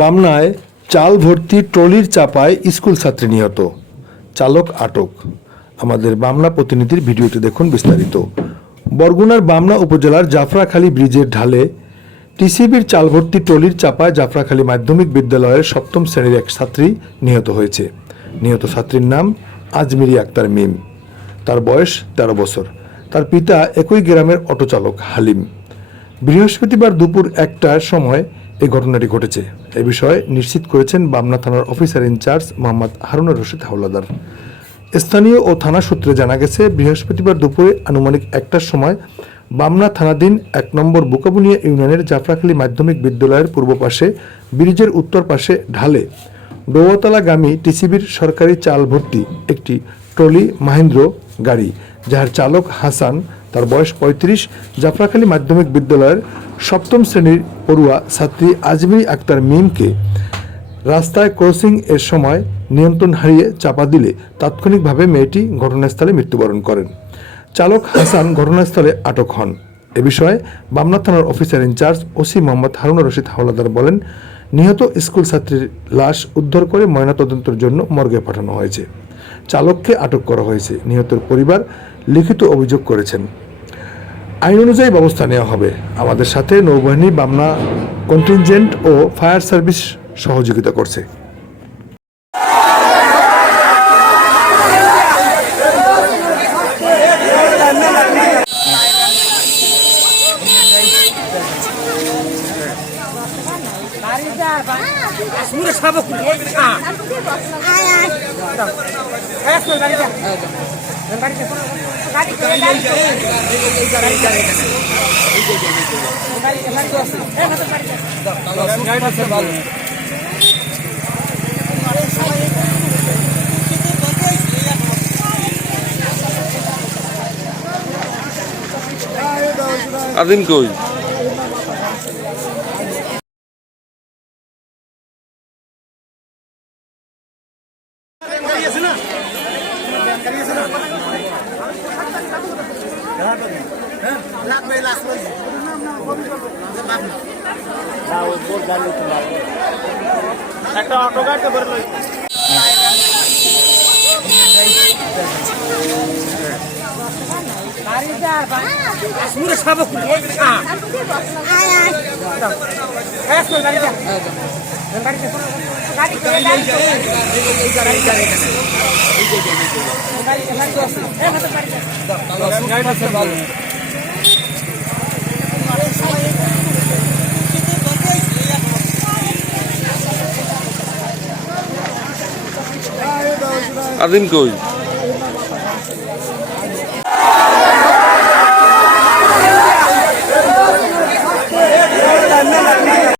বামনায় চাল ভর্তি ট্রলির চাপায় স্কুল ছাত্রী নিহত। চালক আটক। আমাদের বামনা প্রতিনিধির ভিডিওটি দেখুন বিস্তারিত। বরগুনার বামনা উপজেলার জাফরাখালী ব্রিজের ঢালে টিসিবির চাল ভর্তি ট্রলির চাপায় জাফরাখালী মাধ্যমিক বিদ্যালয়ের সপ্তম শ্রেণির এক ছাত্রী নিহত হয়েছে। নিহত ছাত্রীর নাম আজমিরি আক্তার মিম। তার বয়স তেরো বছর। তার পিতা একই গ্রামের অটো চালক হালিম। বৃহস্পতিবার দুপুর একটার সময় এই ঘটনাটি ঘটেছে। এ বিষয়ে নিশ্চিত করেছেন বামনা থানার officer in charge Mohammad Harunur Rashid Howlader. স্থানীয় ও থানা সূত্রে জানা গেছে, বৃহস্পতিবার দুপুরে আনুমানিক একটার সময় বামনা থানাধীন এক নম্বর বুকাবুনিয়া ইউনিয়নের জাফরাখালী মাধ্যমিক বিদ্যালয়ের পূর্ব পাশে, ব্রিজের উত্তর পাশে ঢালে ডৌয়াতলাগামী টিসিবির সরকারি চাল ভর্তি একটি ট্রলি মাহেন্দ্র গাড়ি, যার চালক হাসান, তার বয়স পঁয়ত্রিশ, জাফরাখালী মাধ্যমিক বিদ্যালয়ের সপ্তম শ্রেণির পড়ুয়া ছাত্রী আজমি আক্তার মিমকে রাস্তায় ক্রসিং এর সময় নিয়ন্ত্রণ হারিয়ে চাপা দিলে তাৎক্ষণিকভাবে মেয়েটি ঘটনাস্থলে মৃত্যুবরণ করেন। চালক হাসান ঘটনাস্থলে আটক হন। এ বিষয়ে বামনা থানার officer in charge OC Mohammad Harun Rashid Howlader বলেন, নিহত স্কুল ছাত্রীর লাশ উদ্ধার করে ময়নাতদন্তের জন্য মর্গে পাঠানো হয়েছে। চালককে আটক করা হয়েছে। নিহতের পরিবার লিখিত অভিযোগ করেছেন। আইন অনুযায়ী ব্যবস্থা নেওয়া হবে আমাদের সাথে নৌবাহিনী বামনা কন্টিনজেন্ট ও ফায়ার সার্ভিস সহযোগিতা করছে Mura. Ah. Eh. আদিম কই একটা অটো গাড়িতে ভরে লই Mura sabak. Ah. Ay, ay. Kaya ko galing ka. Galing ka. Galing ko, galing আদিম কই?